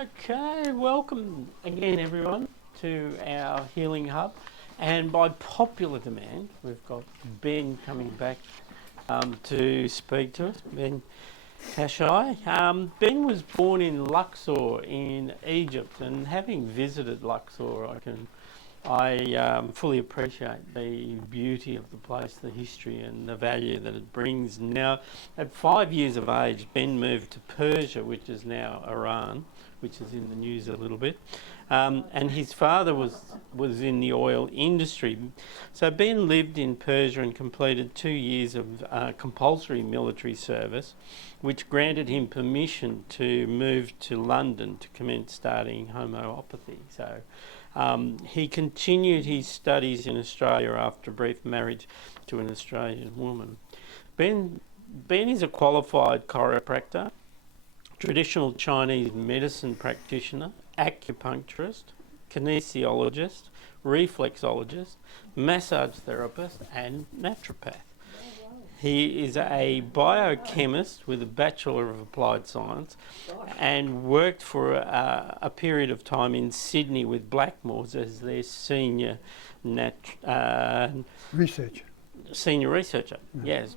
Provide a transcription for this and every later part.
Okay, welcome again everyone to our Healing Hub, and by popular demand we've got Ben coming back to speak to us, Ben Kashi. Ben was born in Luxor in Egypt, and having visited Luxor I fully appreciate the beauty of the place, the history and the value that it brings. Now, at 5 years of age, Ben moved to Persia, which is now Iran, which is in the news a little bit. And his father was in the oil industry. So Ben lived in Persia and completed 2 years of compulsory military service, which granted him permission to move to London to commence studying homeopathy. So he continued his studies in Australia after a brief marriage to an Australian woman. Ben is a qualified chiropractor, traditional Chinese medicine practitioner, acupuncturist, kinesiologist, reflexologist, massage therapist and naturopath. He is a biochemist with a Bachelor of Applied Science and worked for a period of time in Sydney with Blackmores as their senior researcher. Yes.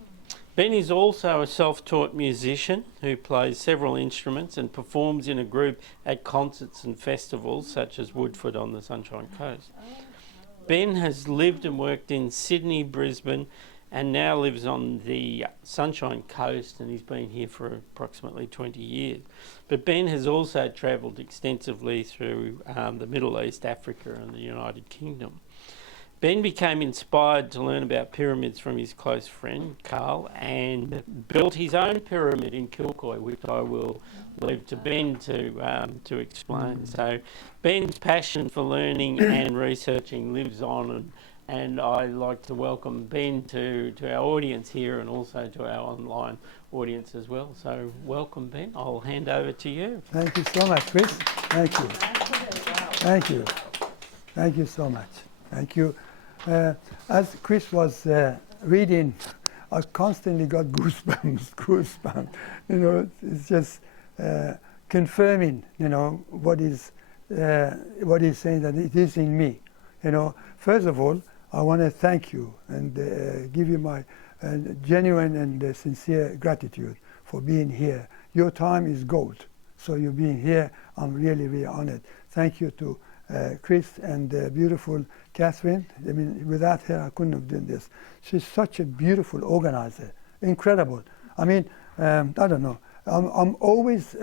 Ben is also a self-taught musician who plays several instruments and performs in a group at concerts and festivals such as Woodford on the Sunshine Coast. Ben has lived and worked in Sydney, Brisbane, and now lives on the Sunshine Coast, and he's been here for approximately 20 years. But Ben has also travelled extensively through the Middle East, Africa and the United Kingdom. Ben became inspired to learn about pyramids from his close friend, Carl, and built his own pyramid in Kilcoy, which I will leave to Ben to explain. So Ben's passion for learning and researching lives on, and I'd like to welcome Ben to our audience here and also to our online audience as well. So welcome, Ben. I'll hand over to you. Thank you so much, Chris. Thank you. Thank you. Thank you so much. Thank you. As Chris was reading, I constantly got goosebumps. You know, it's just confirming, you know, what he's saying, that it is in me. You know, first of all, I want to thank you and give you my genuine and sincere gratitude for being here. Your time is gold, so you being here, I'm really, really honored. Thank you to Chris and beautiful Catherine. I mean, without her, I couldn't have done this. She's such a beautiful organizer, incredible. I mean, I don't know. I'm always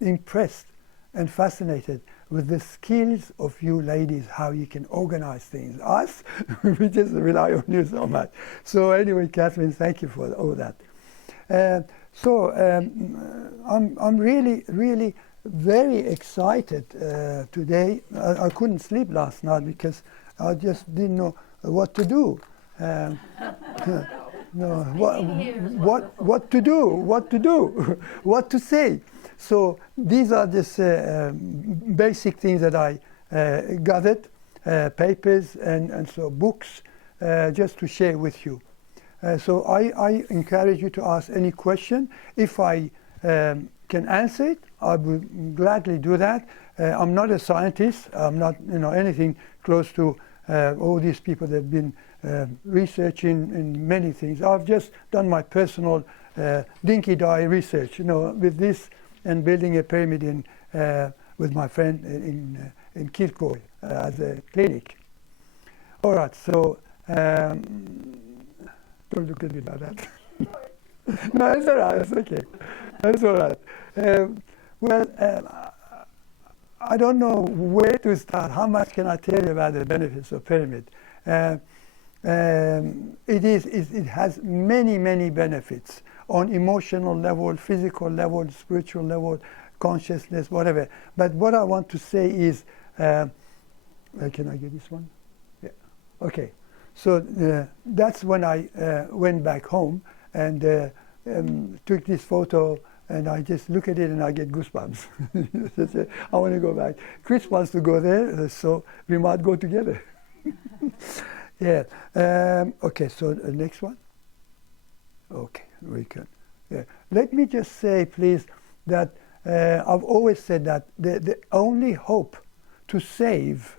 impressed and fascinated with the skills of you ladies, how you can organize things. Us, we just rely on you so much. So anyway, Catherine, thank you for all that. I'm really, really very excited today. I couldn't sleep last night because I just didn't know what to do. No, what to do, what to say. So these are just basic things that I gathered, papers and so books, just to share with you. So I encourage you to ask any question. If I can answer it, I will gladly do that. I'm not a scientist. I'm not, you know, anything close to all these people that have been researching in many things. I've just done my personal dinky-die research, you know, with this and building a pyramid in with my friend in Kilcoy as a clinic. All right, so don't look at me like that. No, it's all right. It's okay. That's all right. I don't know where to start. How much can I tell you about the benefits of pyramid? It has many benefits on emotional level, physical level, spiritual level, consciousness, whatever. But what I want to say is, can I get this one? Yeah. Okay. So that's when I went back home and took this photo, and I just look at it and I get goosebumps. I want to go back. Chris wants to go there, so we might go together. Yeah. Okay, so next one. Okay, we can. Yeah. Let me just say, please, that I've always said that the only hope to save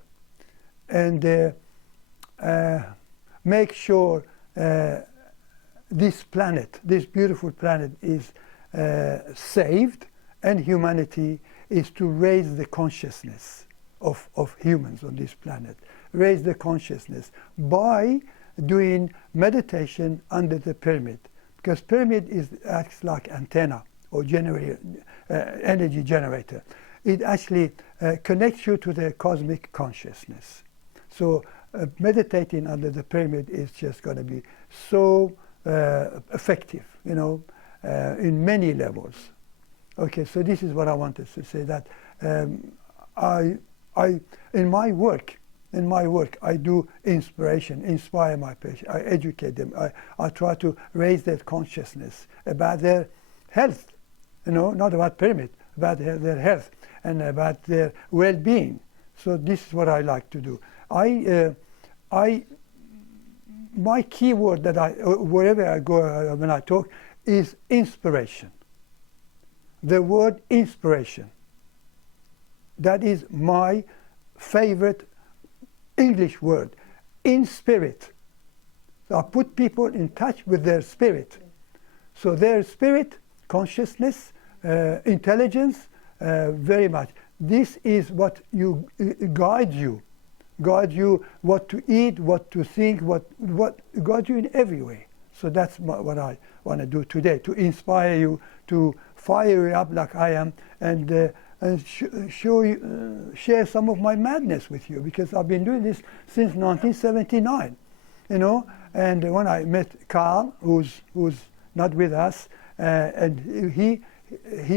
and make sure this planet, this beautiful planet, is saved, and humanity, is to raise the consciousness of humans on this planet. Raise the consciousness by doing meditation under the pyramid, because pyramid acts like antenna or energy generator. It actually connects you to the cosmic consciousness. So meditating under the pyramid is just going to be so effective, you know, in many levels. Okay, so this is what I wanted to say, that in my work, I do inspiration, inspire my patients, I educate them, I try to raise their consciousness about their health, you know, not about pyramid, about their health and about their well-being. So this is what I like to do. My key word that wherever I go when I talk is inspiration. The word inspiration. That is my favorite English word. In spirit. So I put people in touch with their spirit. So their spirit, consciousness, intelligence, very much. This is what guides you what to eat, what to think, what guides you in every way. So that's what I want to do today, to inspire you, to fire you up like I am, and share some of my madness with you, because I've been doing this since 1979, you know. And when I met Carl, who's not with us, and he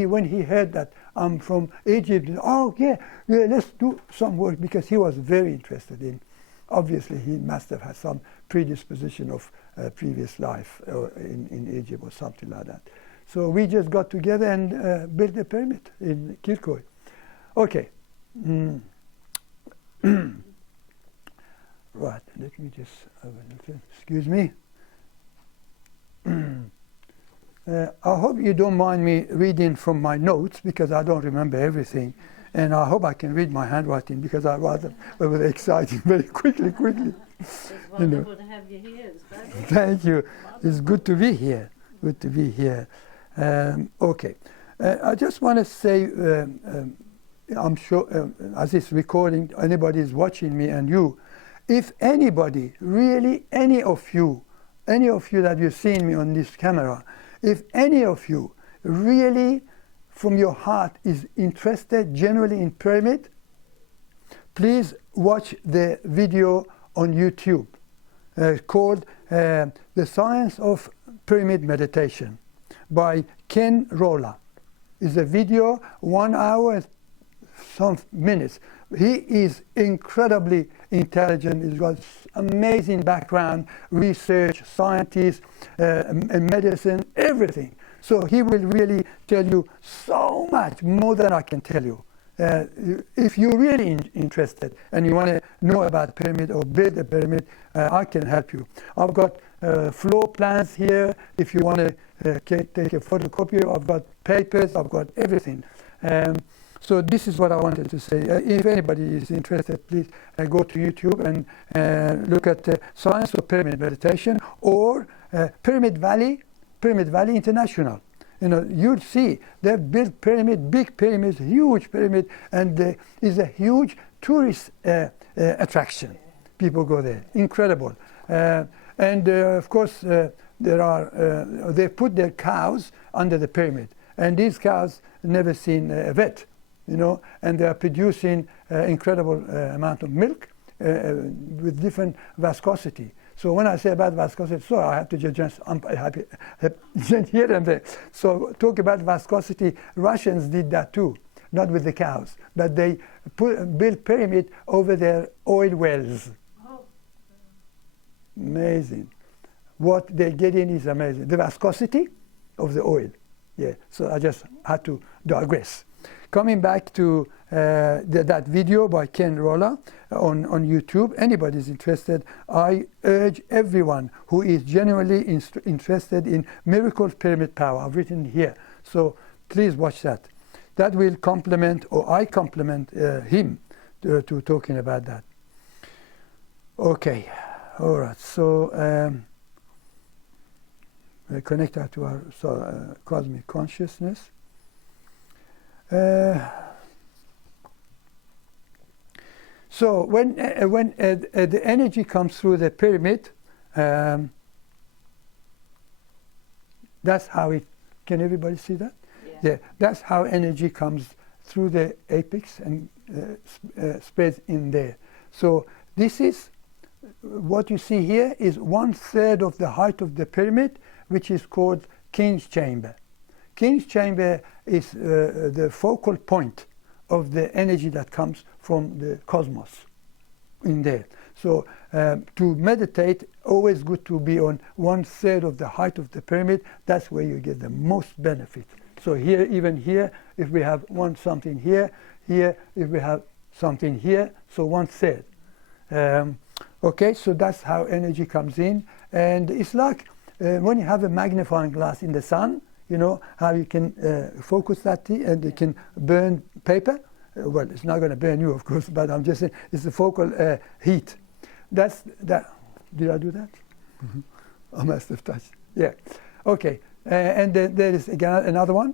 when he heard that I'm from Egypt, oh yeah, let's do some work, because he was very interested in. Obviously, he must have had some predisposition of previous life in Egypt or something like that. So we just got together and built a pyramid in Kilcoy. Okay. Right, let me just have a look. Excuse me. I hope you don't mind me reading from my notes, because I don't remember everything. And I hope I can read my handwriting, because I was excited very quickly. It's wonderful to have you here. It's fabulous. Thank you. It's good to be here. Good to be here. Okay. I just want to say, I'm sure, as this recording, anybody is watching me and you, if anybody, really any of you that you've seen me on this camera, if any of you really from your heart is interested generally in pyramid, please watch the video on YouTube called The Science of Pyramid Meditation by Ken Rolla. It's a video, 1 hour and some minutes. He is incredibly intelligent. He's got amazing background, research, scientist, medicine, everything. So he will really tell you so much more than I can tell you. If you're really interested and you want to know about pyramid or build a pyramid, I can help you. I've got floor plans here. If you want to take a photocopy, I've got papers, I've got everything. So this is what I wanted to say. If anybody is interested, please go to YouTube and look at Science of Pyramid Meditation or Pyramid Valley International. You know, you'll see they've built pyramid, big pyramids, huge pyramid, and is a huge tourist attraction. People go there, incredible. And of course, there are they put their cows under the pyramid, and these cows never seen a vet, you know, and they are producing incredible amount of milk with different viscosity. So when I say about viscosity, so I have to just here and there. So talk about viscosity. Russians did that too, not with the cows, but they built pyramid over their oil wells. Oh. Amazing. What they get in is amazing. The viscosity of the oil. Yeah. So I just had to digress. Coming back to that video by Ken Rolla on YouTube, anybody is interested, I urge everyone who is genuinely interested in miracle pyramid power. I've written here, so please watch that. that will complement, or I complement him to talking about that. Okay, all right. So connect that to our cosmic consciousness. So when the energy comes through the pyramid, that's how it. Can everybody see that? Yeah. That's how energy comes through the apex and spreads in there. So this is what you see here is 1/3 of the height of the pyramid, which is called King's Chamber. King's Chamber is the focal point of the energy that comes from the cosmos in there. So to meditate, always good to be on 1/3 of the height of the pyramid. That's where you get the most benefit. So here, even here, if we have something here, if we have something here, so 1/3. Okay, so that's how energy comes in. And it's like when you have a magnifying glass in the sun, you know, how you can focus that and it can burn paper. Well, it's not going to burn you, of course, but I'm just saying it's the focal heat. That's that. Did I do that? Mm-hmm. I must have touched. Yeah. Okay. And then there is again another one.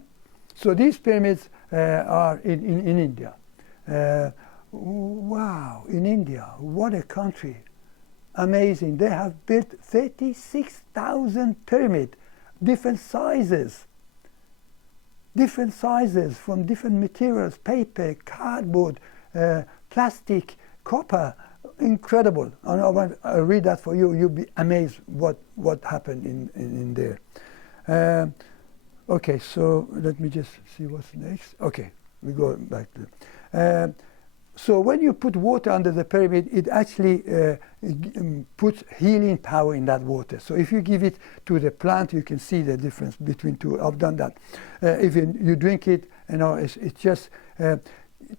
So these pyramids are in India. Wow, in India, what a country. Amazing. They have built 36,000 pyramids, different sizes from different materials, paper, cardboard, plastic, copper. Incredible. I'll read that for you. You'll be amazed what happened in there. Okay, so let me just see what's next. Okay, we go back to so when you put water under the pyramid, it actually puts healing power in that water. So if you give it to the plant, you can see the difference between two. I've done that. If you drink it, you know, it just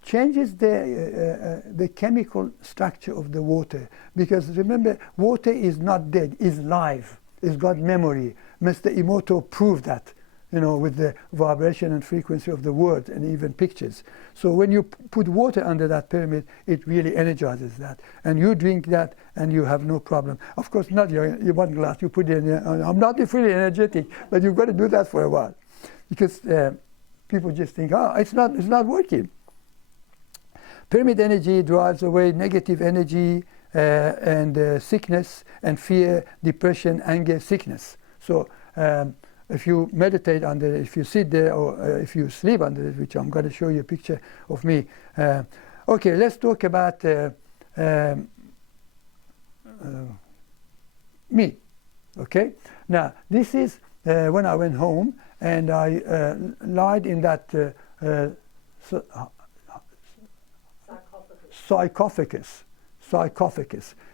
changes the chemical structure of the water. Because remember, water is not dead; it's live. It's got memory. Mr. Emoto proved that, you know, with the vibration and frequency of the words and even pictures. So when you put water under that pyramid, it really energizes that. And you drink that and you have no problem. Of course, not your one glass, you put it in, I'm not really energetic, but you've got to do that for a while. Because people just think, oh, it's not working. Pyramid energy drives away negative energy and sickness and fear, depression, anger, sickness. So if you meditate under it, if you sit there, or if you sleep under it, which I'm going to show you a picture of me. Okay, let's talk about me. Okay, now this is when I went home and I lied in that sarcophagus.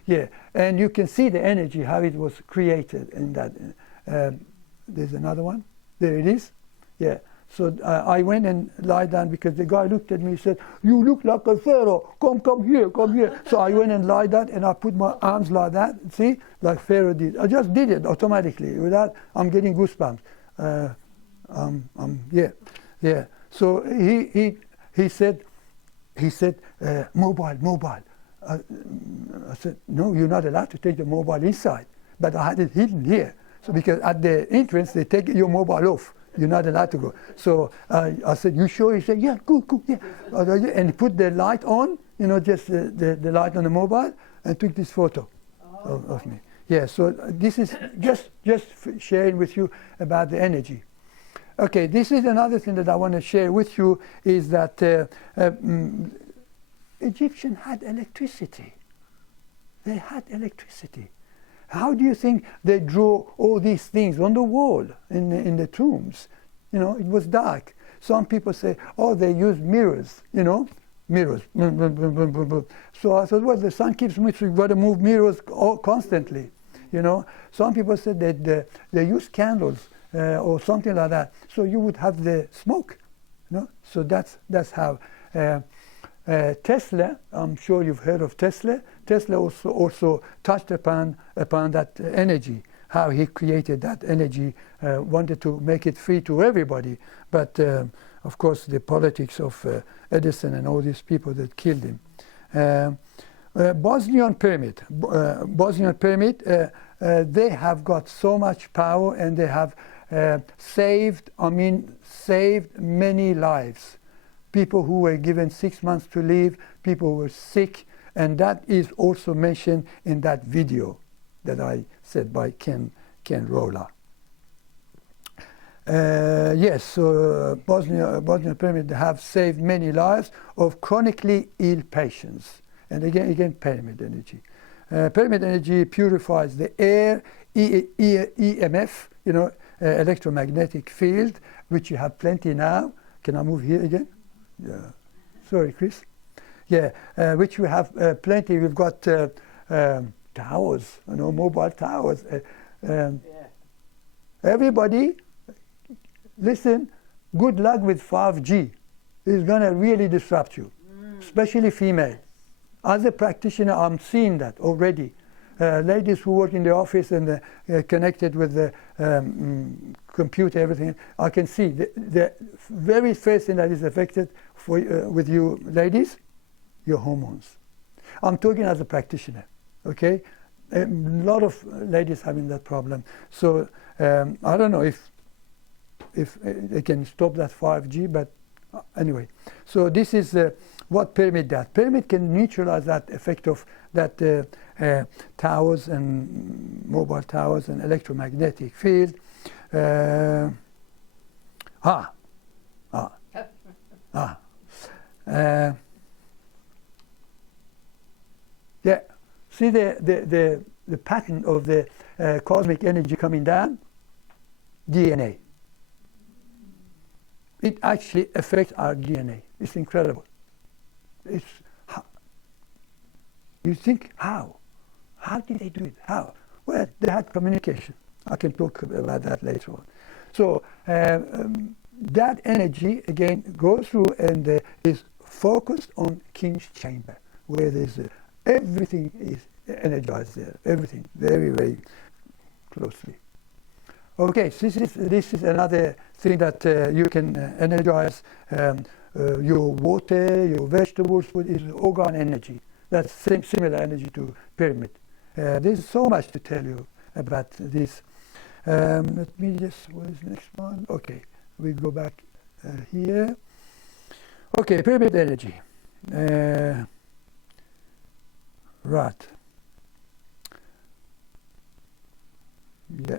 Yeah, and you can see the energy, how it was created in that. There's another one. There it is. Yeah. So I went and lied down because the guy looked at me and said, "You look like a pharaoh. Come here, come here." So I went and lied down and I put my arms like that. See, like Pharaoh did. I just did it automatically. Without, I'm getting goosebumps. Yeah. So he said, mobile. I said, "No, you're not allowed to take the mobile inside." But I had it hidden here. So because at the entrance, they take your mobile off. You're not allowed to go. So I said, "You sure?" He said, "Yeah, good, yeah." And he put the light on, you know, just the light on the mobile, and took this photo of me. Yeah, so this is just sharing with you about the energy. Okay, this is another thing that I want to share with you is that Egyptians had electricity. They had electricity. How do you think they drew all these things on the wall in the tombs? You know, it was dark. Some people say, oh, they used mirrors, you know, mirrors. So I thought, well, the sun keeps moving, so you've got to move mirrors constantly, you know. Some people said that they used candles or something like that, so you would have the smoke, you know. So that's how. Tesla, I'm sure you've heard of Tesla. Tesla also touched upon that energy, how he created that energy, wanted to make it free to everybody. But of course, the politics of Edison and all these people that killed him. Bosnian pyramid. They have got so much power, and they have saved many lives. People who were given 6 months to live, people who were sick, and that is also mentioned in that video that I said by Ken Rolla. Yes, so Bosnian pyramid have saved many lives of chronically ill patients. And again, pyramid energy. Pyramid energy purifies the air, EMF, electromagnetic field, which you have plenty now. Can I move here again? Yeah. Sorry, Chris. Yeah, which we have plenty. We've got towers, mobile towers. Everybody, listen, good luck with 5G. It's going to really disrupt you, especially female. As a practitioner, I'm seeing that already. Ladies who work in the office and connected with the computer, everything, I can see the very first thing that is affected with you ladies, your hormones. I'm talking as a practitioner, okay? A lot of ladies having that problem. So I don't know if they can stop that 5G, but anyway. So this is what pyramid does. Pyramid can neutralize that effect of that towers and mobile towers and electromagnetic field. Yeah, see the pattern of the cosmic energy coming down? DNA. It actually affects our DNA. It's incredible. You think, how? How did they do it? How? Well, they had communication. I can talk about that later on. So that energy, again, goes through and is focused on King's chamber, where there's everything is energized there. Everything, very, very closely. Okay, so this is another thing that you can energize. Your water, your vegetables, food is organ energy. That's similar energy to pyramid. There's so much to tell you about this. Let me just, what is the next one? Okay, we go back here. Okay, pyramid energy. Right. Yeah.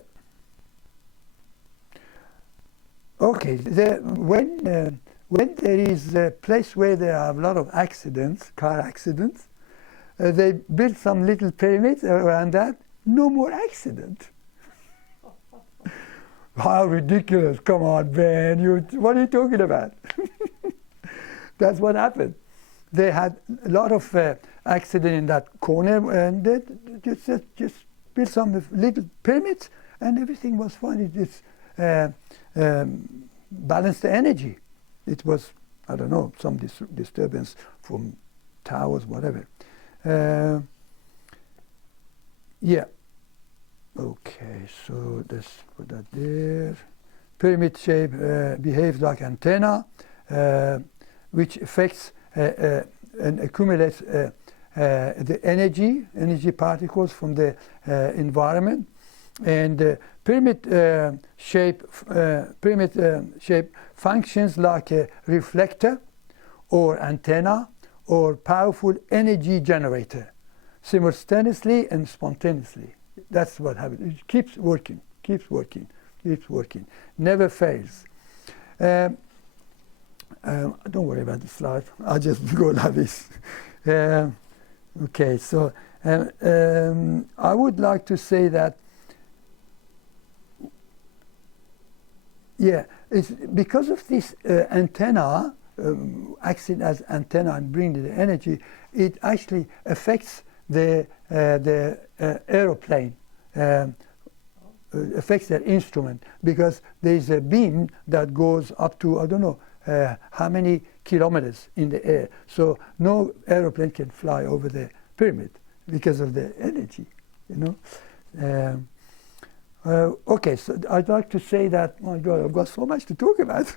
Okay, when there is a place where there are a lot of accidents, car accidents, they build some little pyramids around that. No more accident. How ridiculous! Come on, Ben. What are you talking about? That's what happened. They had a lot of accident in that corner, and they just built some little pyramids, and everything was fine. It just balanced the energy. It was, I don't know, some disturbance from towers, whatever. Yeah. Okay, so let's put that there. Pyramid shape behaves like antenna, which affects and accumulates the energy particles from the environment. And pyramid shape functions like a reflector or antenna or powerful energy generator, simultaneously and spontaneously. That's what happens. It keeps working, never fails. Don't worry about the slide. I'll just go like this. Okay, so I would like to say that, yeah, it's because of this antenna, acting as antenna and bringing the energy, it actually affects the aeroplane, affects their instrument, because there's a beam that goes up to, I don't know, how many kilometers in the air. So no aeroplane can fly over the pyramid because of the energy, you know. Okay, so I'd like to say that, my God, I've got so much to talk about.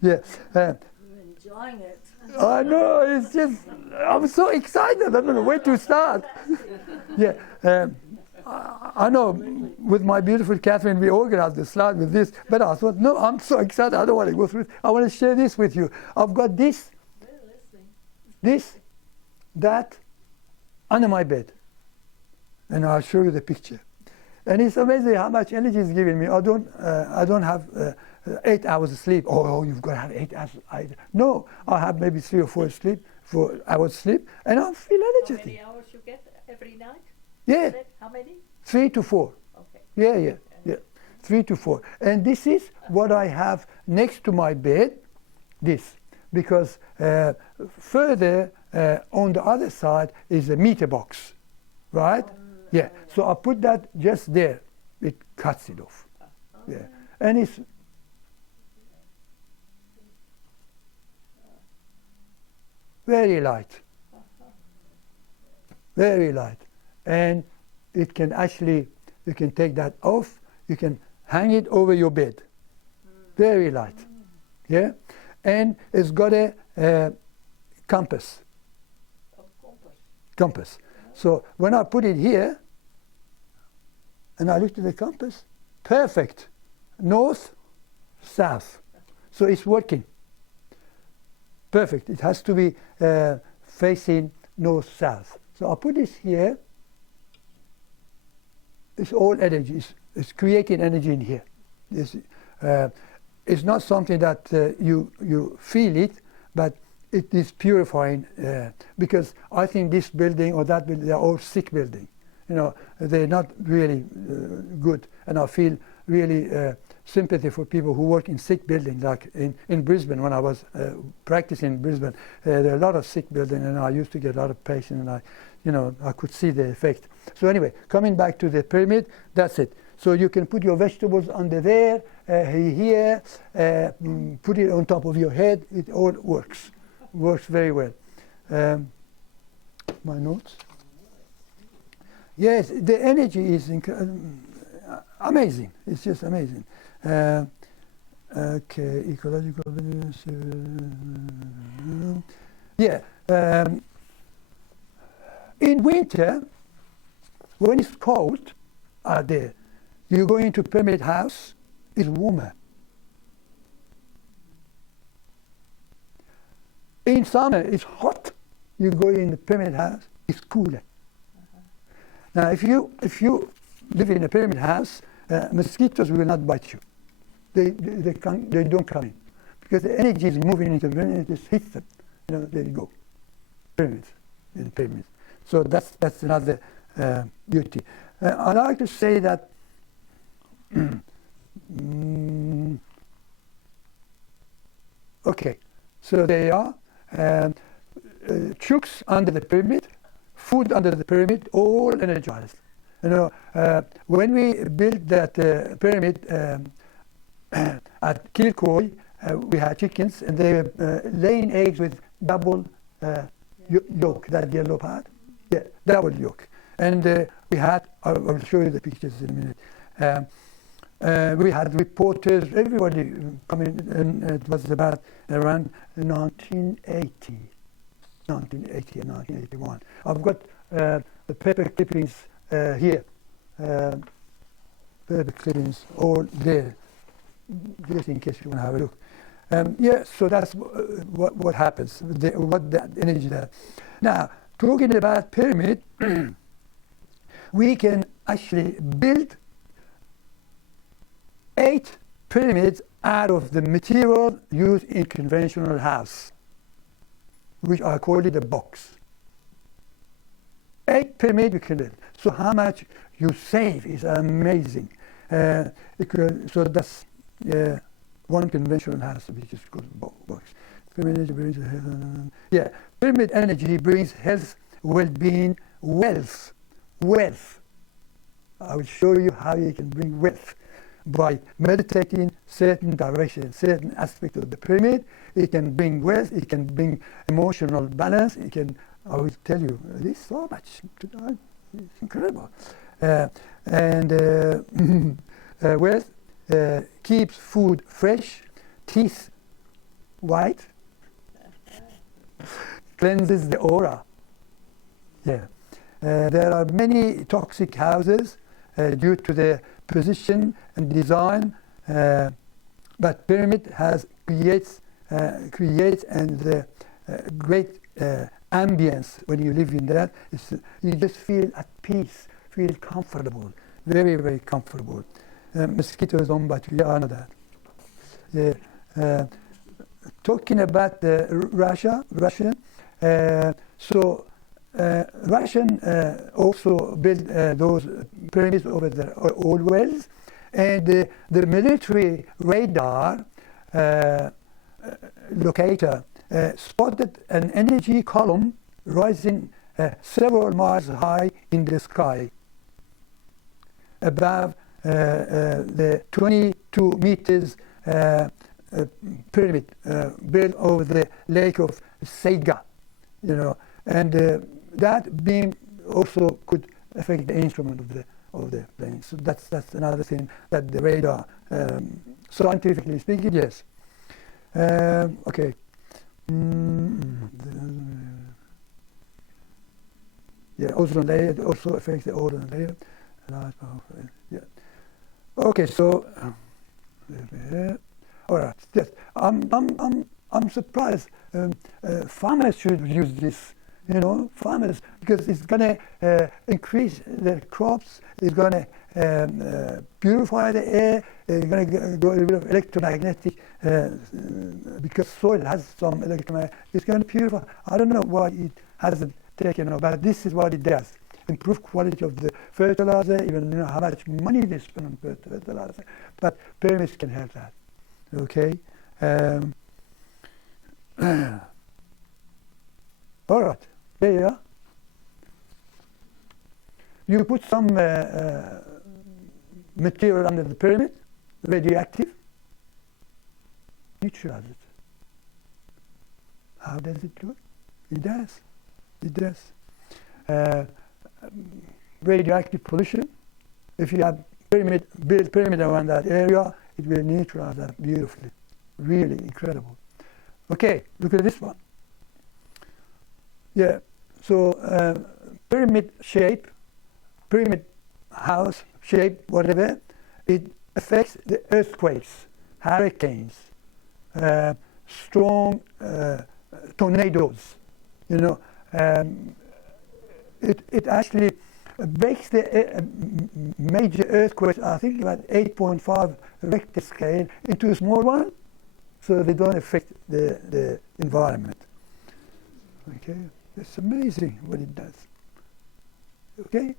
Yeah. You're enjoying it. I know, it's just, I'm so excited. I don't know where to start. Yeah. I know with my beautiful Catherine, we organized the slide with this, but I thought, no, I'm so excited. I don't want to go through it. I want to share this with you. I've got this, that, under my bed. And I'll show you the picture. And it's amazing how much energy it's giving me. I don't have 8 hours of sleep. Oh, you've got to have 8 hours. No, I have maybe 3 or 4 hours sleep, and I feel energetic. How many hours you get every night? Yeah. How many? 3 to 4. Okay. Yeah. 3 to 4. And this is what I have next to my bed, this. Because further on the other side is a meter box, right? Yeah. So I put that just there. It cuts it off. Yeah. And it's very light. Very light. And it can actually, you can take that off, you can hang it over your bed. Very light. Yeah? And it's got a compass. Compass. So when I put it here, and I looked at the compass, perfect. North, south. So it's working. Perfect. It has to be facing north, south. So I put this here. It's all energy. It's creating energy in here. It's not something that you feel it, but it is purifying. Because I think this building or that building, they're all sick building. You know, they're not really good. And I feel really sympathy for people who work in sick buildings, like in Brisbane. When I was practicing in Brisbane, there are a lot of sick buildings, and I used to get a lot of patients, and I could see the effect. So anyway, coming back to the pyramid, that's it. So you can put your vegetables under there, here, put it on top of your head. It all works. Works very well. My notes. Yes, the energy is amazing. It's just amazing. Okay, ecological. Yeah. In winter, when it's cold out there, you go into pyramid house, it's warmer. In summer, it's hot. You go in the pyramid house, it's cooler. Now, if you live in a pyramid house, mosquitoes will not bite you. They don't come in, because the energy is moving into the pyramid, it just hits them. There you go. Pyramids, in pyramids. So that's another beauty. I like to say that. Okay, so they are chooks under the pyramid, food under the pyramid, all energized. When we built that pyramid at Kilcoy, we had chickens, and they were laying eggs with double yolk, that yellow part. Yeah, double yolk. And we had, I will show you the pictures in a minute. We had reporters, everybody coming, and it was about around 1980 and 1981. I've got the paper clippings here. Paper clippings all there, just in case you want to have a look. Yeah, so that's what happens, what that energy there. Now, talking about pyramid, we can actually build 8 pyramids out of the material used in conventional house, which I call it a box. 8 pyramids you can build. So how much you save is amazing. So that's one conventional house, which is called box. Pyramid energy brings health. Pyramid energy brings health, well-being, wealth. I will show you how you can bring wealth by meditating certain direction, certain aspect of the pyramid. It can bring wealth, it can bring emotional balance, I will tell you, there's so much. It's incredible. And well, keeps food fresh, teeth white, cleanses the aura. Yeah. There are many toxic houses due to the position and design, but pyramid creates and the great ambience when you live in that. You just feel at peace, feel comfortable, very, very comfortable. Mosquitoes don't bite you, I know that. Talking about Russia, Russian also built those pyramids over the old wells, and the military radar locator spotted an energy column rising several miles high in the sky above the 22 meters pyramid built over the lake of Seiga, and that beam also could affect the instrument of the plane. So that's another thing that the radar, scientifically speaking, yes. Okay. Yeah, ozone layer also affects the ozone layer. Yeah. Okay, so all right. Yes, I'm surprised. Farmers should use this. Farmers, because it's going to increase the crops, it's going to purify the air, it's going to go rid of electromagnetic, because soil has some electromagnetic, it's going to purify. I don't know why it hasn't taken off, but this is what it does. Improve quality of the fertilizer, even how much money they spend on fertilizer, but pyramids can help that. Okay. All right. There you are. You put some material under the pyramid, radioactive, neutralize it. How does it do it? It does. It does. Radioactive pollution. If you have build pyramid around that area, it will neutralize that beautifully. Really incredible. Okay, look at this one. Yeah, so pyramid shape, pyramid house shape, whatever, it affects the earthquakes, hurricanes, strong tornadoes. It actually breaks the major earthquakes, I think about 8.5 Richter scale, into a small one, so they don't affect the environment. Okay. It's amazing what it does. Okay,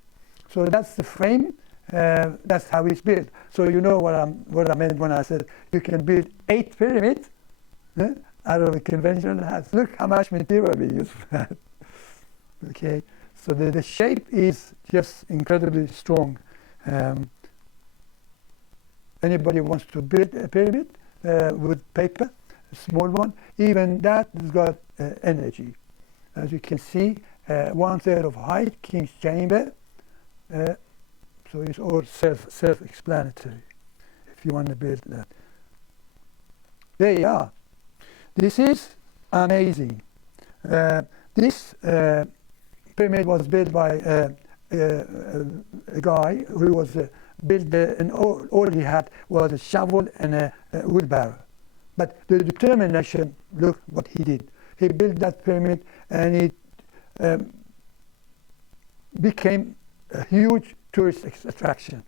so that's the frame. That's how it's built. So you know what I meant when I said you can build 8 pyramids out of a conventional house. Look how much material we use for that. Okay, so the shape is just incredibly strong. Anybody wants to build a pyramid with paper, a small one, even that has got energy. As you can see, 1/3 of height, King's Chamber. So it's all self-explanatory if you want to build that. There you are. This is amazing. This pyramid was built by a guy who was built and all he had was a shovel and a wheelbarrow. But the determination, look what he did. He built that pyramid, and it became a huge tourist attraction.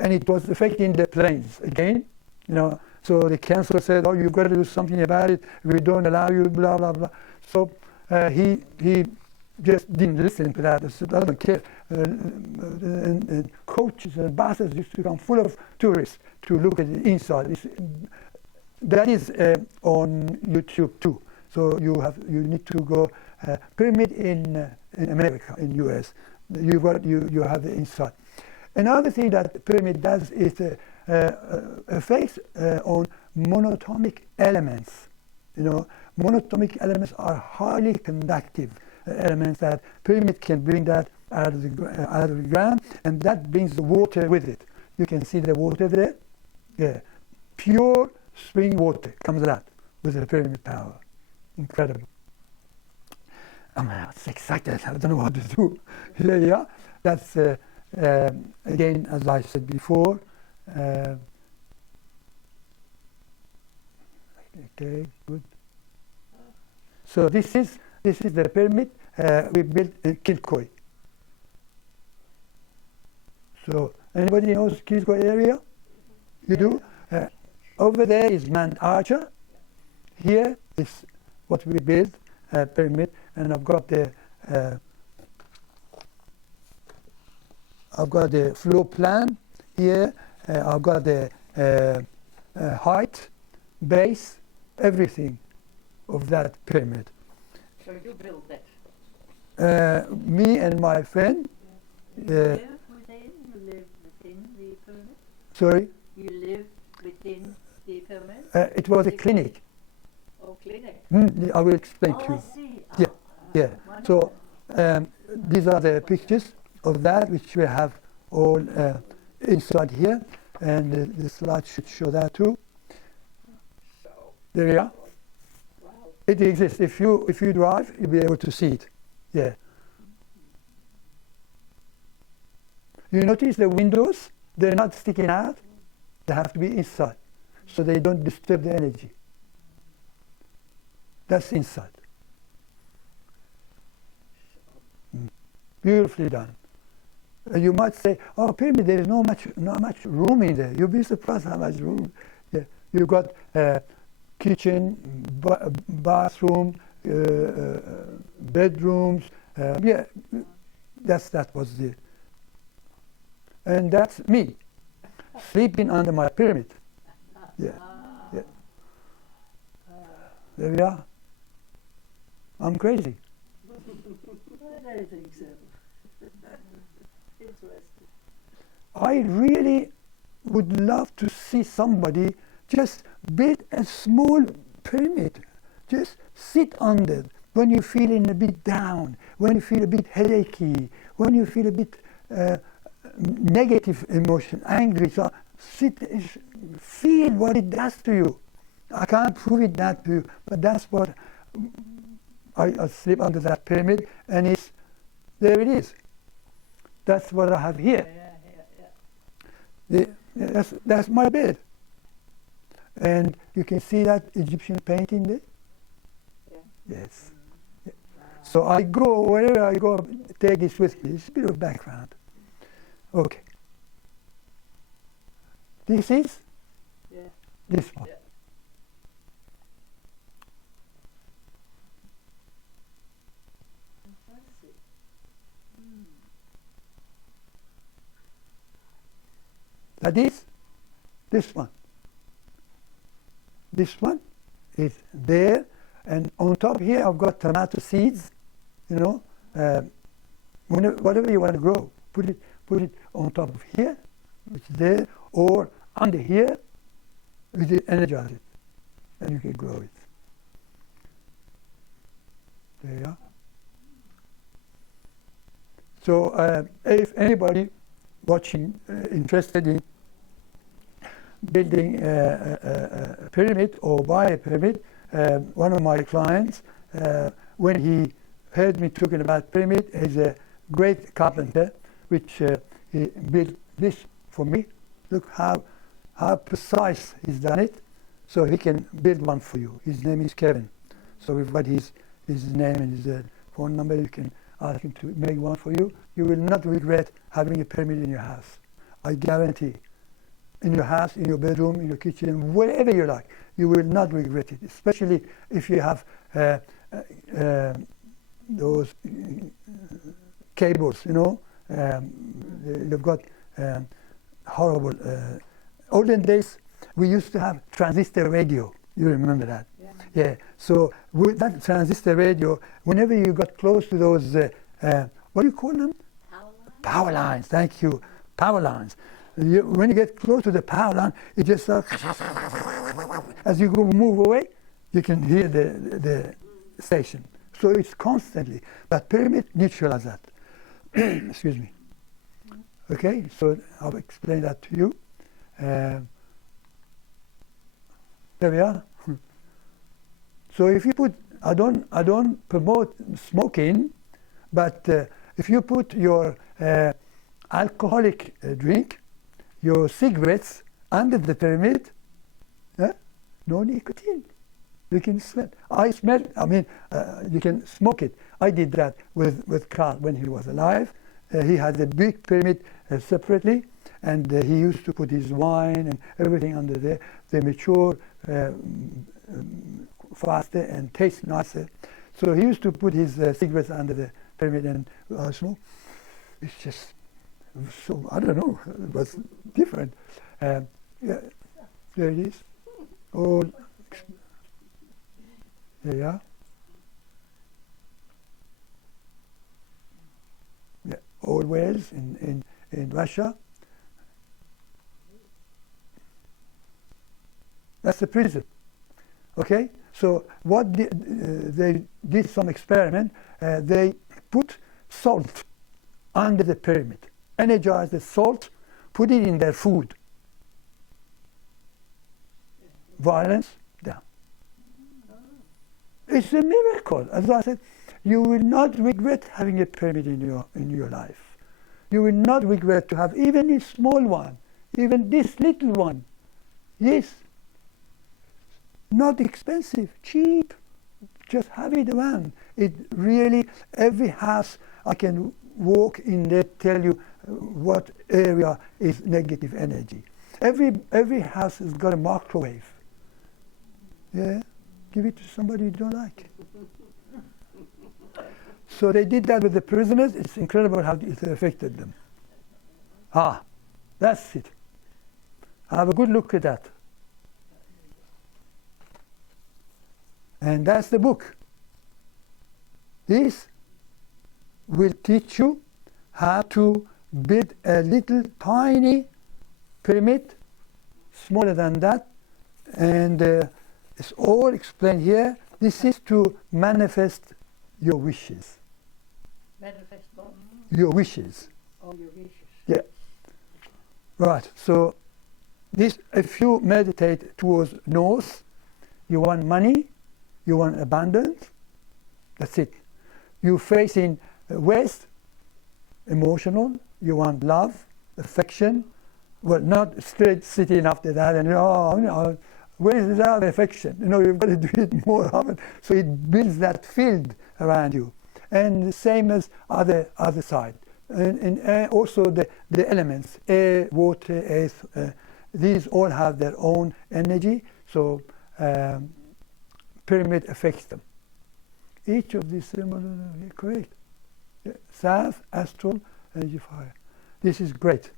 And it was affecting the planes again, So the council said, "Oh, you've got to do something about it. We don't allow you." Blah blah blah. So he just didn't listen to that. He said, "I don't care." And coaches and buses used to come full of tourists to look at the inside. That is on YouTube too. So you need to go pyramid in America, in US. You have the inside. Another thing that pyramid does is effects on monatomic elements. Monatomic elements are highly conductive elements that pyramid can bring that out of the ground, and that brings the water with it. You can see the water there. Yeah, pure spring water comes out with the pyramid power. Incredible. I'm excited. I don't know what to do. Yeah. That's again, as I said before. Okay, good. So this is the pyramid we built in Kilcoy. So anybody knows Kilcoy area? You do? Over there is Mount Archer. Here is what we built, pyramid, and I've got the floor plan here. I've got the height, base, everything of that pyramid. So you built that? Me and my friend. You live within the pyramid? Sorry? You live within the pyramid? It was a clinic. Oh, clinic. I will explain to you. I see. Yeah, yeah. Wonderful. So these are the pictures of that, which we have all inside here, and the slide should show that too. So, There we are. wow. It exists. If you drive, you'll be able to see it. Yeah. You notice the windows? They're not sticking out. They have to be inside, so they don't disturb the energy. That's inside. Beautifully done. You might say, "Oh, pyramid, there is not much room in there." You'll be surprised how much room. Yeah. You've got kitchen, bathroom, bedrooms. Yeah, that was the. And that's me, sleeping under my pyramid. Yeah, yeah. There we are. I'm crazy. I don't think so. Interesting. I really would love to see somebody just build a small pyramid. Just sit under when you're feeling a bit down, when you feel a bit headachy, when you feel a bit negative emotion, angry. So sit, feel what it does to you. I can't prove it that to you, but that's what I sleep under that pyramid, and there it is. That's what I have here. That's my bed. And you can see that Egyptian painting there? Yeah. Yes. Yeah. So I go, wherever I go, take this with me. It's a bit of background. Okay. This is? Yeah. This one. Yeah. Fantastic. That is this one. This one is there, and on top here I've got tomato seeds. You know, whatever you want to grow, put it on top of here, which is there, or under here, which is energize it, and you can grow it. There you are. So if anybody watching interested in building a pyramid or buy a pyramid, one of my clients, when he heard me talking about pyramid, is a great carpenter, which he built this for me. Look how precise he's done it, so he can build one for you. His name is Kevin. So we've got his name and his phone number. You can ask him to make one for you. You will not regret having a pyramid in your house. I guarantee. In your house, in your bedroom, in your kitchen, wherever you like, you will not regret it. Especially if you have those cables, you know. You've got horrible. Olden days, we used to have transistor radio. You remember that? Yeah. Yeah. So with that transistor radio, whenever you got close to those, what do you call them? Power lines. Power lines. Thank you. Power lines. When you get close to the power line, it just as you move away, you can hear the station. So it's constantly. But pyramid neutralizes that. excuse me. Okay, so I'll explain that to you. There we are. So if you put, I don't promote smoking, but if you put your alcoholic drink, your cigarettes under the pyramid, no nicotine. You can smell. You can smoke it. I did that with Carl when he was alive. He had a big pyramid separately, and he used to put his wine and everything under there. They mature faster and taste nicer. So he used to put his cigarettes under the pyramid and smoke. It's just so, I don't know, it was different. Yeah, there it is. All, there you are. Yeah, old wells in Russia. That's the prison. Okay? So what they did some experiment. They put salt under the pyramid, energize the salt, put it in their food. Violence down. It's a miracle. As I said, you will not regret having a pyramid in your life. You will not regret to have even a small one, even this little one. Yes. Not expensive, cheap. Just have it around. It really, every house I can walk in there, tell you what area is negative energy. Every house has got a microwave. Yeah, give it to somebody you don't like. So they did that with the prisoners. It's incredible how it affected them. That's it. Have a good look at that. And that's the book. This will teach you how to build a little tiny pyramid, smaller than that, and it's all explained here. This is to manifest your wishes. Manifest what? Your wishes. Oh, your wishes. Yeah. Right. So this, if you meditate towards north, you want money, you want abundance. That's it. You face in west, emotional. You want love, affection. Well, not straight sitting after that and where is that affection? You've got to do it more often. So it builds that field around you. And the same as other side. And also the elements, air, water, earth, these all have their own energy. So pyramid affects them. Each of these symbols, correct. Yeah. South, astral, energy, fire. This is great.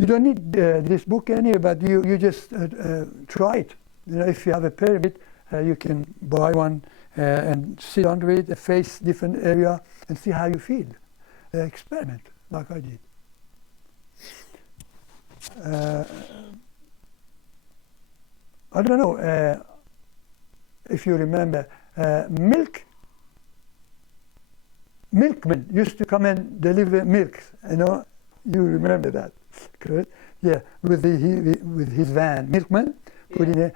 You don't need this book anyway, but you just try it. If you have a pyramid, you can buy one and sit under it, face different area, and see how you feel. Experiment, like I did. I don't know if you remember, milkmen used to come and deliver milk. You remember that, correct? Yeah, with his van, milkman, put in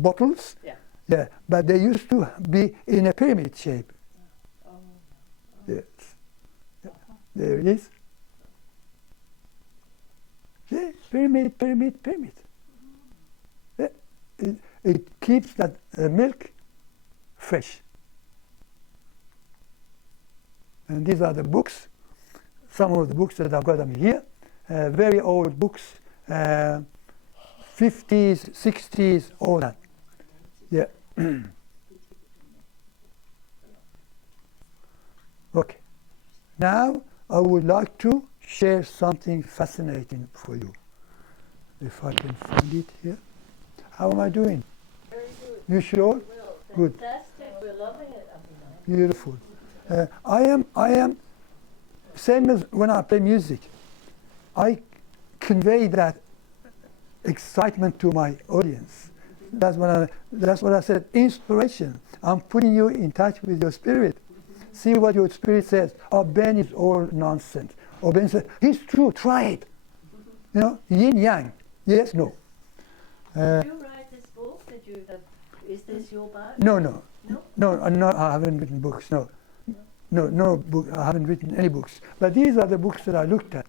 bottles. Yeah. Yeah, but they used to be in a pyramid shape. Yes. Yeah. There it is. Yeah, pyramid, pyramid, pyramid. Yeah. It keeps that milk fresh. And these are the books. Some of the books that I've got them here. Very old books. 50s, 60s, all that. Yeah. Okay. Now I would like to share something fascinating for you. If I can find it here. How am I doing? Very good. You sure? Well, Good. fantastic. We're loving it. Beautiful. I am same as when I play music. I convey that excitement to my audience. That's what I said. Inspiration. I'm putting you in touch with your spirit. see what your spirit says. Oh, Ben is all nonsense. Or Ben says, it's true, try it. You know, yin yang. Yes, no. Did you write this book? Is this your book? No, no. No? No, I haven't written books, no. No book, I haven't written any books. But these are the books that I looked at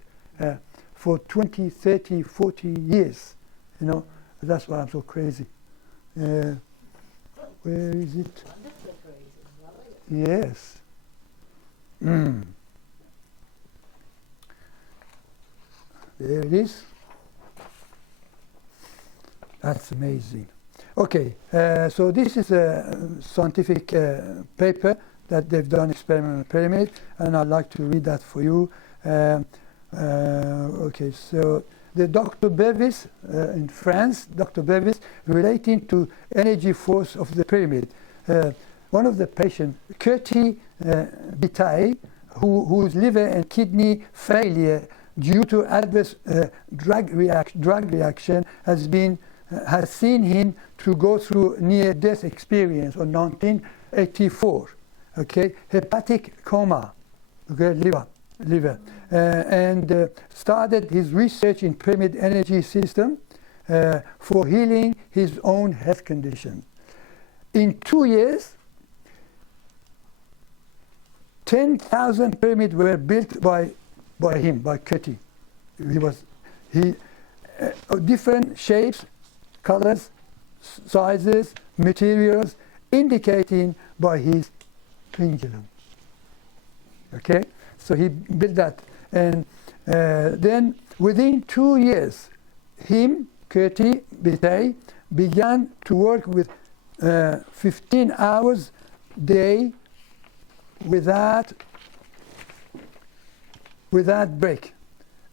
for 20, 30, 40 years. You know, that's why I'm so crazy. Where is it? Wonderfully crazy. Lovely. Yes. Mm. There it is. That's amazing. Okay, so this is a scientific paper that they've done experimental pyramid, and I'd like to read that for you. Okay, so the Dr. Bevis in France, Dr. Bevis, relating to energy force of the pyramid. One of the patients, Kashi Bitaille, whose liver and kidney failure due to adverse drug reaction has seen him to go through near-death experience in 1984. Okay, hepatic coma, okay, liver, and started his research in pyramid energy system for healing his own health condition. In 2 years, 10,000 pyramids were built by him, by Kashi. He different shapes, colors, sizes, materials, indicating by his pendulum. Okay, so he built that, and then within 2 years, Kashi Bitaille, began to work with 15 hours day without break,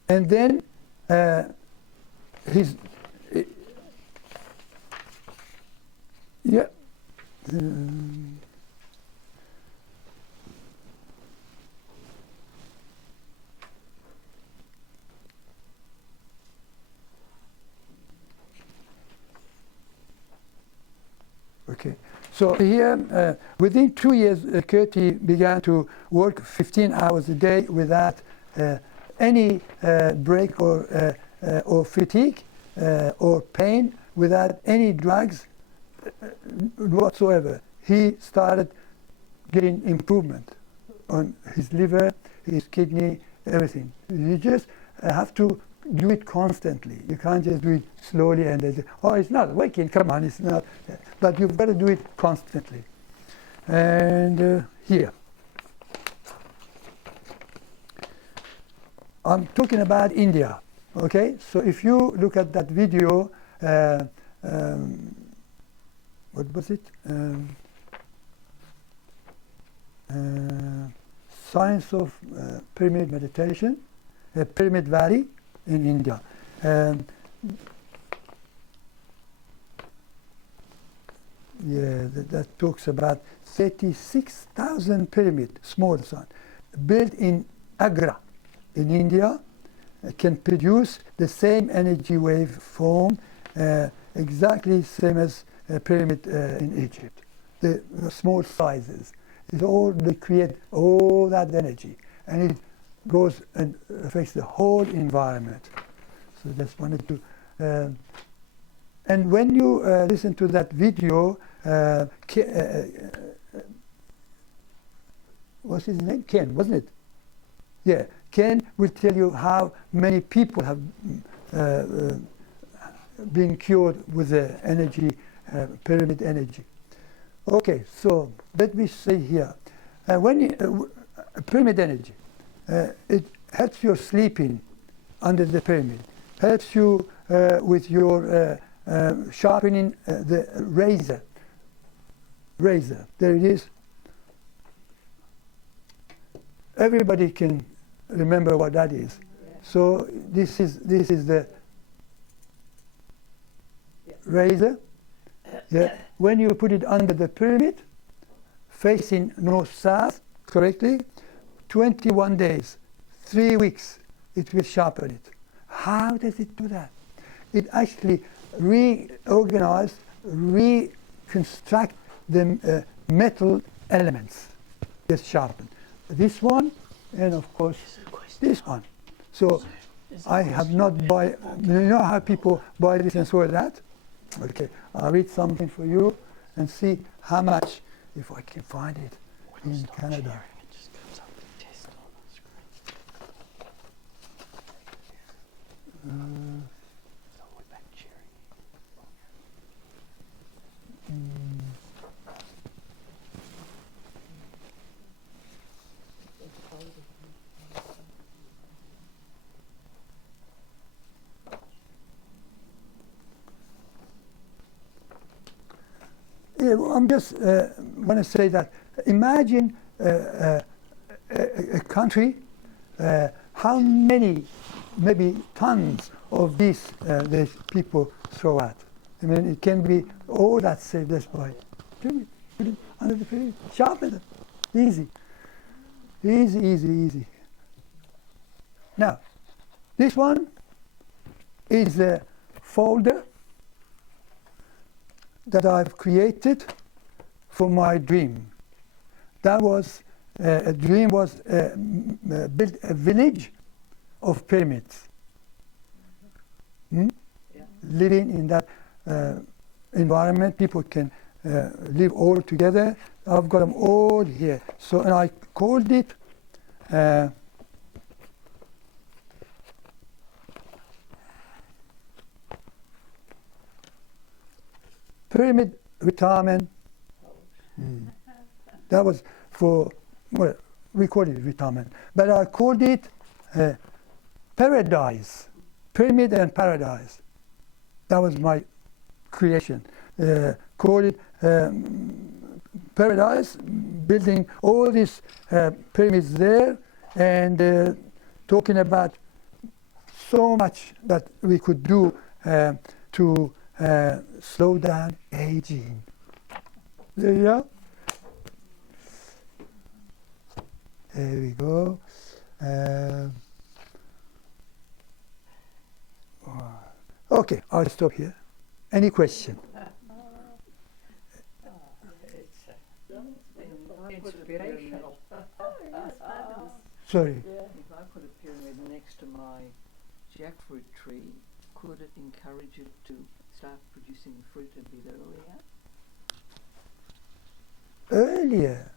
and then yeah. Okay, so here, within 2 years, Kashi began to work 15 hours a day without any break or fatigue or pain, without any drugs whatsoever. He started getting improvement on his liver, his kidney, everything. You just have to do it constantly. You can't just do it slowly and then, oh, it's not working, come on, it's not. But you've got to do it constantly. And here. I'm talking about India, okay? So if you look at that video, what was it? Science of Pyramid Meditation, Pyramid Valley in India. Yeah, that talks about 36,000 pyramid, small sun, built in Agra in India, can produce the same energy wave form, exactly same as a pyramid in Egypt. The small sizes, they create all that energy, and it goes and affects the whole environment. So just wanted to. And when you listen to that video, what's his name? Ken, wasn't it? Yeah, Ken will tell you how many people have been cured with the energy, pyramid energy. Okay, so let me say here, pyramid energy, it helps your sleeping under the pyramid, helps you with your sharpening the razor. There it is. Everybody can remember what that is. Yeah. So this is the razor. Yeah. When you put it under the pyramid, facing north-south correctly, 21 days, 3 weeks, it will sharpen it. How does it do that? It actually reconstruct the metal elements. just sharpen. This one, and of course this one. So I have not buy, you know how people buy this and so that? Okay, I'll read something for you and see how much, if I can find it in Canada. It just comes up with test on the screen. So we're back sharing. Yeah, well, I'm just want to say that imagine a country, how many, maybe tons of these people throw out. I mean, it can be all that saved just by put it under the pyramid, sharpen it, easy, easy, easy, easy. Now, this one is a folder that I've created for my dream. That was a dream was build a village of pyramids. Living in that environment, people can live all together. I've got them all here. So, and I called it Pyramid Retirement. That was for, well, we call it retirement, but I called it Paradise, Pyramid and Paradise. That was my creation. Called it Paradise, building all these pyramids there, and talking about so much that we could do to slow down aging. There you are. There we go. Okay, I'll stop here. Any question? Inspirational. Sorry. If I put a pyramid next to my jackfruit tree, could it encourage it to start producing fruit a bit earlier? Earlier,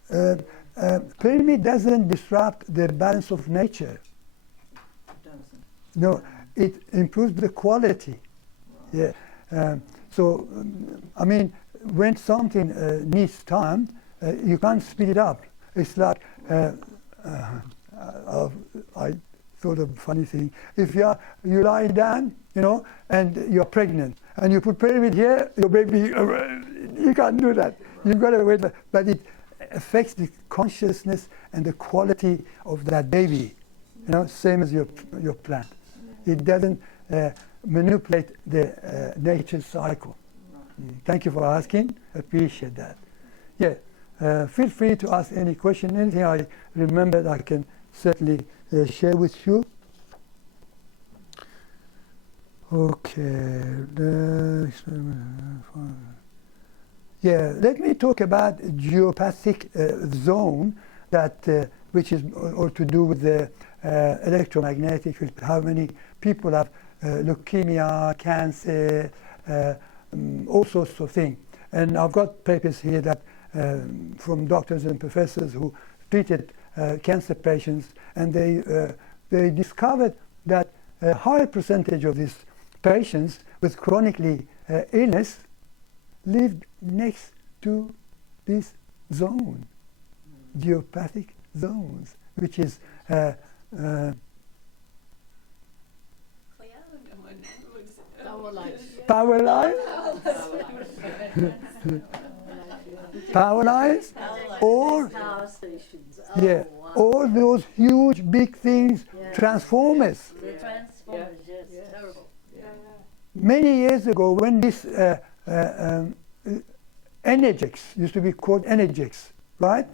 pyramid doesn't disrupt the balance of nature. It doesn't. No, it improves the quality. Right. Yeah. I mean, when something needs time, you can't speed it up. It's like, I thought of a funny thing. If you lie down, you know, and you're pregnant, and you put pyramid here, your baby, you can't do that. You've got to wait. But it affects the consciousness and the quality of that baby. You know, same as your plant. It doesn't manipulate the nature cycle. Thank you for asking. Appreciate that. Yeah, feel free to ask any question. Anything I remembered, I can certainly share with you. Okay. Yeah, let me talk about geopathic zone that which is all to do with the electromagnetic. How many people have leukemia, cancer, all sorts of things. And I've got papers here that from doctors and professors who treated cancer patients, and they discovered that a high percentage of these patients with chronically illness lived next to this zone, geopathic zones, which is power lines, power lines, or Power stations. yeah, Wow. all those huge big things, Yeah. transformers. The transformers, yes, terrible. Many years ago, when this energies used to be called energies, right?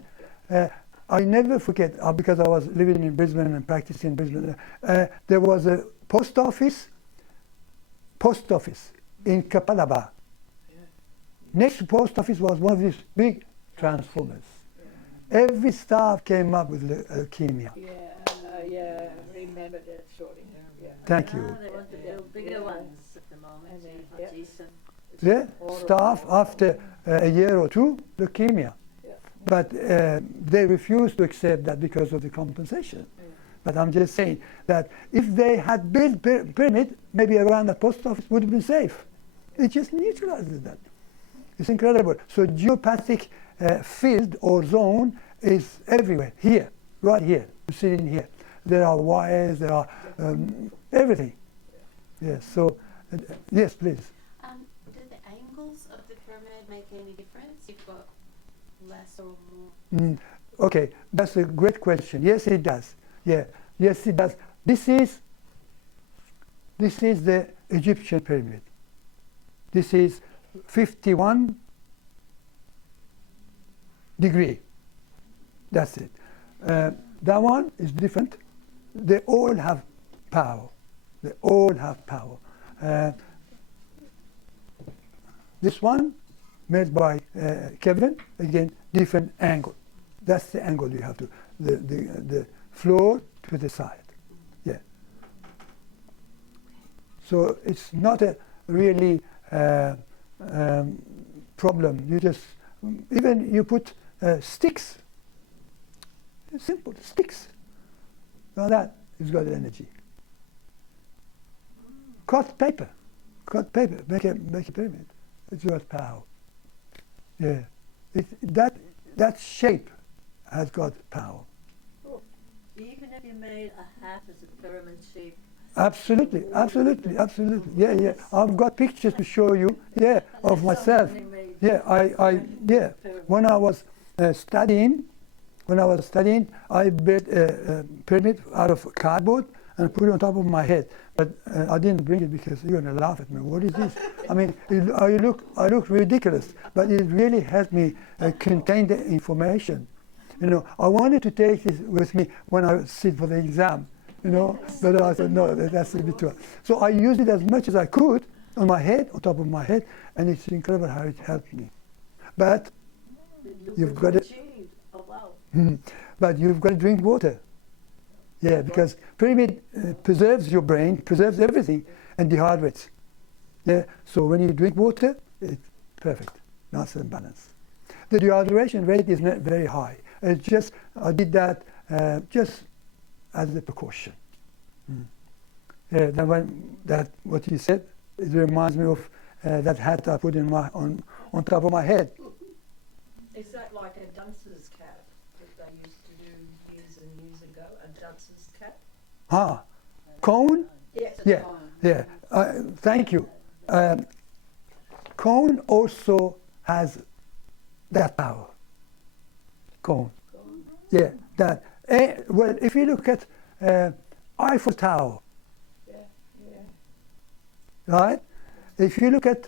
I never forget, because I was living in Brisbane and practicing in Brisbane. There was a post office in Kapalaba. Next to post office was one of these big transformers. every staff came up with leukemia. Yeah, remember that sorting. Yeah. Thank you. They want to build bigger ones at the moment. And then, Yeah. Decent. Yeah, staff after a year or two, leukemia. Yeah. But they refused to accept that because of the compensation. But I'm just saying that if they had built pyramid, maybe around the post office would have been safe. It just neutralizes that. It's incredible. So geopathic field or zone is everywhere. Here, right here. You see it in here. There are wires. There are everything. Yes. So yes, please. Do the angles of the pyramid make any difference? You've got less or more? Okay, that's a great question. Yes, it does. Yeah, yes, it does. This is the Egyptian pyramid. This is 51 degree. That's it. That one is different. They all have power. They all have power. This one made by Kevin, again, different angle. That's the angle you have to, the floor to the side. Yeah. So it's not a really problem. You just, even you put sticks, simple sticks. Now that has got energy. Cut paper, make a pyramid. It's got power. Yeah, that shape has got power. Even if you made a hat as a pyramid shape. Absolutely. Yeah. I've got pictures to show you. Yeah, of myself. Yeah, yeah. When I was studying, I built a pyramid out of cardboard and put it on top of my head. But I didn't bring it because you're going to laugh at me. What is this? I mean, I look ridiculous, but it really helped me contain the information. You know, I wanted to take this with me when I sit for the exam, you know, but I said, no, that's a bit too hard. So I used it as much as I could on my head, on top of my head, and it's incredible how it helped me. But you've got to, Oh, wow. but you've got to drink water. Yeah, because pyramid preserves your brain, preserves everything, and dehydrates. Yeah, so when you drink water, it's perfect, nice and balanced. The dehydration rate is not very high. It's just, I did that just as a precaution. What you said, it reminds me of that hat I put on top of my head. Is that like a dunce's cap that they used to do years and years ago? A dunce's cap? Cone? Yes. Yeah. Thank you. Cone also has that power. Cone. Yeah. That. Well, if you look at Eiffel Tower, right? If you look at,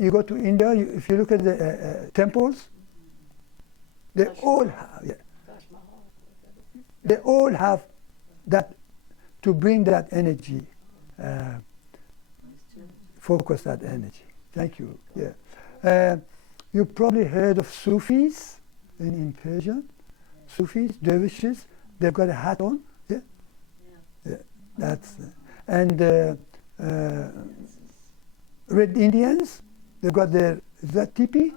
you go to India, if you look at the temples, they all have, they all have that, to bring that energy, focus that energy. Thank you. Yeah. You probably heard of Sufis in Persian. Sufis, dervishes, they've got a hat on. Yeah. That's and Red Indians, they've got their, is that tipi?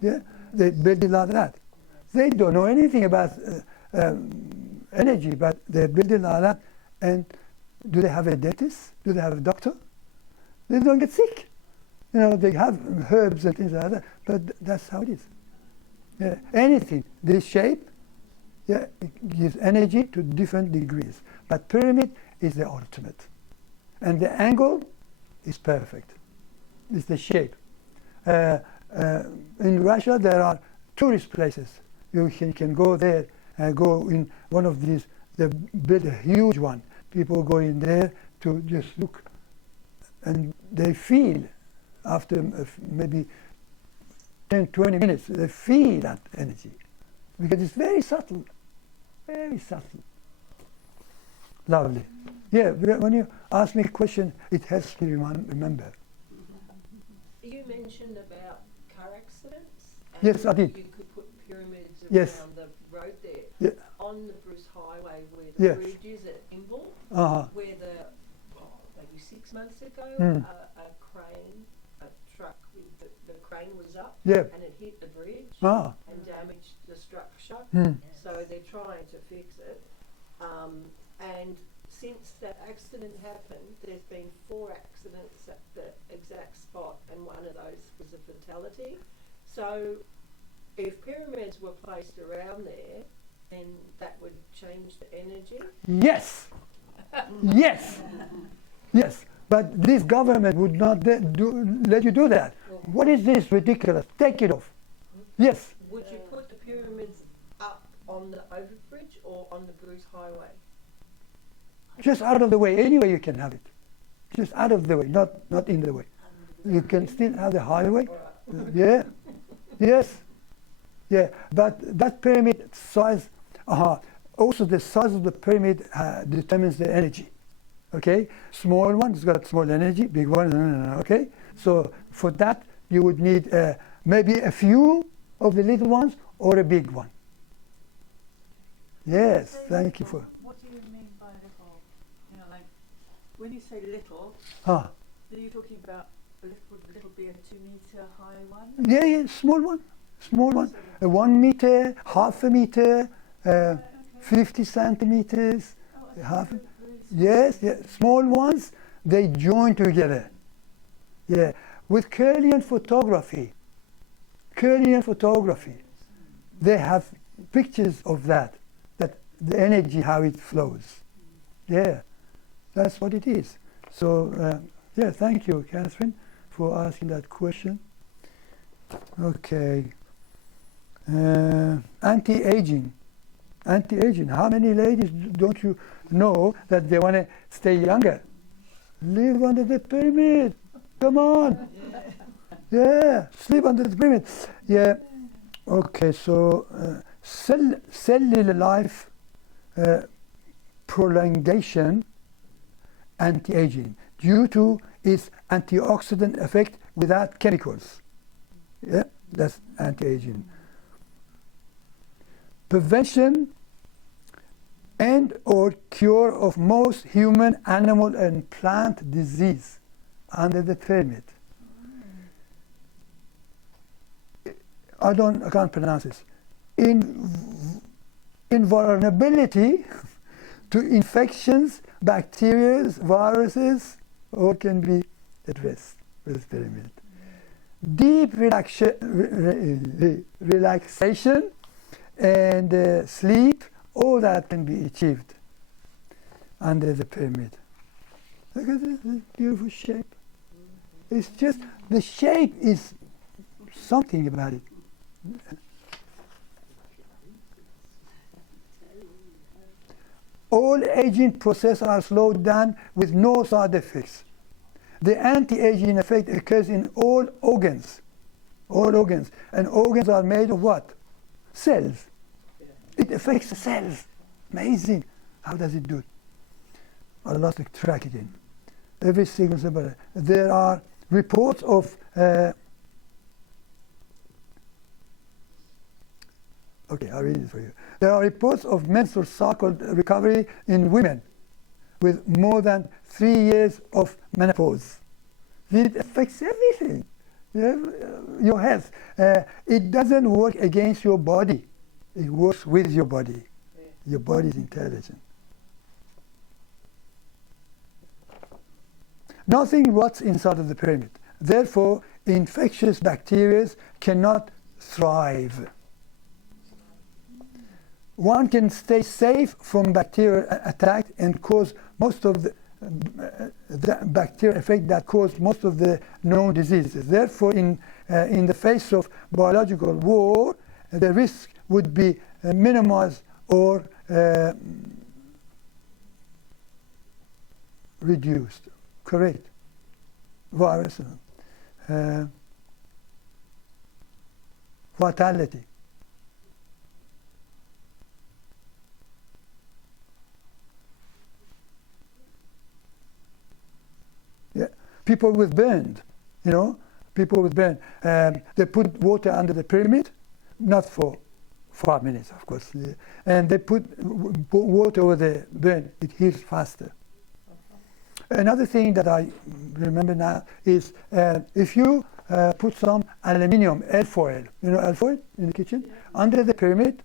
Yeah. They build it like that. They don't know anything about energy, but they build it like that. And do they have a dentist? Do they have a doctor? They don't get sick. You know, they have herbs and things like that, but that's how it is. Yeah. Anything, this shape, yeah, it gives energy to different degrees. But pyramid is the ultimate. And the angle is perfect. It's the shape. In Russia, there are tourist places. You can go there and go in one of these. They built a huge one. People go in there to just look, and they feel after maybe 10, 20 minutes, they feel that energy because it's very subtle, very subtle. Lovely. Yeah, when you ask me a question, it helps me remember. You mentioned about car accidents. And Yes, I did. You could put pyramids Yes. around the road the Yes. bridges at Imble, Uh-huh. where maybe 6 months ago, Mm. a truck with the crane was up Yeah. and it hit the bridge Ah. and damaged the structure. Mm. So they're trying to fix it. And since that accident happened, there's been 4 accidents at the exact spot, and one of those was a fatality. So if pyramids were placed around there, then that would change the energy. Yes. Yes. Yes. But this government would not let you do that. What is this ridiculous? Take it off. Yes. Would you put the pyramids up on the overbridge or on the Bruce Highway? Just out of the way. Anyway you can have it. Just out of the way, not in the way. You can still have the highway. Yeah. Yes. Yeah. But that pyramid size, also the size of the pyramid determines the energy. Okay? Small one's got small energy, big one, okay? So for that you would need maybe a few of the little ones or a big one. Yes, thank you for. What do you mean by little? You know, like when you say little, Ah. are you talking about would little be a 2-meter high one? Yeah, small one. Small one. 1 meter, half a meter, 50 centimeters, half. Yes, small ones, they join together. Yeah, with Kirlian photography, they have pictures of that the energy, how it flows. Yeah, that's what it is. So, yeah, thank you, Catherine, for asking that question. Okay. Anti-aging. How many ladies don't you know that they want to stay younger? Live under the pyramid. Come on. Yeah, sleep under the pyramid. Yeah. Okay, so cellular life prolongation, anti-aging, due to its antioxidant effect without chemicals. Yeah, that's anti-aging. Prevention and or cure of most human, animal and plant disease under the pyramid. I can't pronounce this. Invulnerability to infections, bacteria, viruses, all can be addressed with pyramid. Deep relaxation and sleep, all that can be achieved under the pyramid. Look at this beautiful shape. It's just, the shape is something about it. All aging processes are slowed down with no side effects. The anti-aging effect occurs in all organs. And organs are made of what? Cells. It affects the cells. Amazing. How does it do it? I lost the track again. Every single cell. There are reports of okay, I'll read it for you. There are reports of menstrual cycle recovery in women with more than 3 years of menopause. It affects everything. Your health. It doesn't work against your body. It works with your body. Your body is intelligent. Nothing rots inside of the pyramid. Therefore, infectious bacteria cannot thrive. One can stay safe from bacterial attack and cause most of the bacterial effect that cause most of the known diseases. Therefore, in the face of biological war, the risk would be minimized or reduced. Correct. Virus. Fatality. Yeah. People with burned, people with burn. They put water under the pyramid, not for 4 minutes, of course. And they put water over the burn. It heals faster. Another thing that I remember now is if you put some aluminium alfoil, you know alfoil in the kitchen, under the pyramid,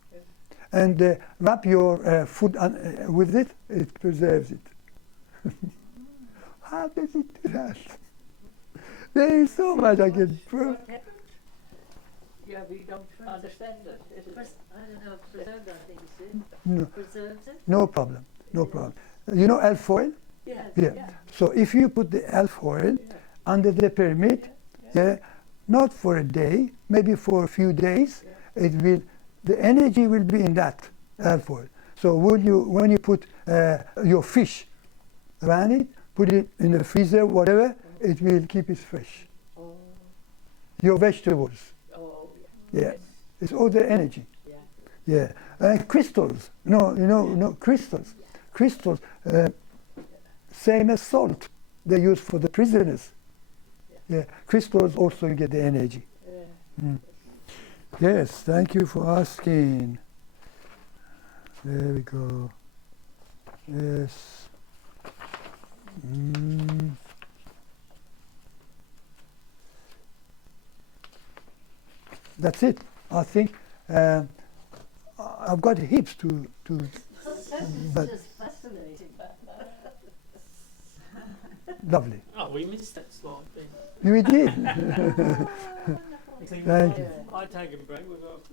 and wrap your food with it, it preserves it. How does it do that? There is so much I can prove. Yeah, we don't understand it. I don't know, preserved, I think you said. No, Preserves it? no problem, no problem. You know alfoil? Yeah. Yeah. So if you put the alfoil under the pyramid, not for a day, maybe for a few days, the energy will be in that alfoil. So when you put your fish around it, put it in the freezer, whatever, it will keep it fresh. Oh, Your vegetables, yes. it's all the energy. Yeah. And crystals, no, crystals. Crystals, same as salt they use for the prisoners. Yeah, crystals also get the energy. Yeah. Yes, thank you for asking. There we go. Yes. That's it. I think I've got heaps to but Just fascinating. lovely. Oh, we missed that slide, Ben. We did. Thank you. I take a break. We've got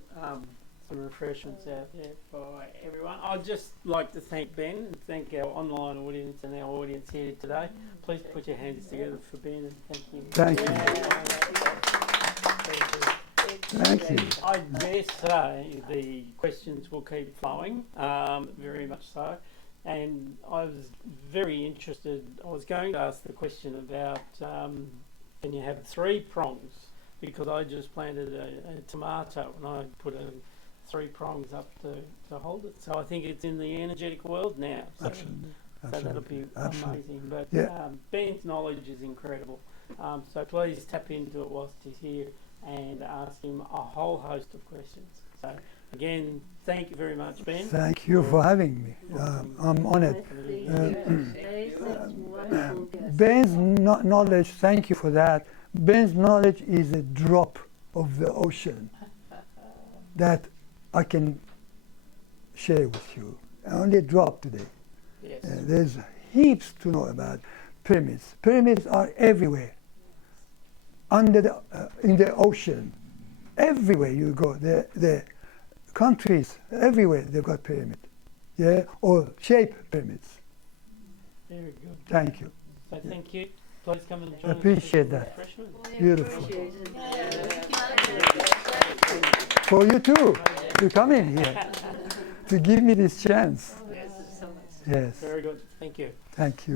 some refreshments out there for everyone. I'd just like to thank Ben and thank our online audience and our audience here today. Please put your hands together for Ben and thank him. Thank you. Thank you. I dare say the questions will keep flowing, very much so. And I was very interested. I was going to ask the question about can you have 3 prongs? Because I just planted a tomato and I put 3 prongs up to hold it. So I think it's in the energetic world now. So, Absolutely. so that'll be amazing. But Yeah. Ben's knowledge is incredible. So please tap into it whilst he's here and ask him a whole host of questions. So again, thank you very much, Ben. Thank you for having me. I'm honored. Ben's knowledge, thank you for that. Ben's knowledge is a drop of the ocean that I can share with you. Only a drop today. Yes. There's heaps to know about pyramids. Pyramids are everywhere. Under the, in the ocean, everywhere you go, the countries, everywhere they've got pyramids, or shaped pyramids. Very good. Thank you. So thank you. Please come and join Appreciate us. that. Beautiful. Appreciate For you too, to come in here, to give me this chance. Yes. Yes. Very good. Thank you. Thank you.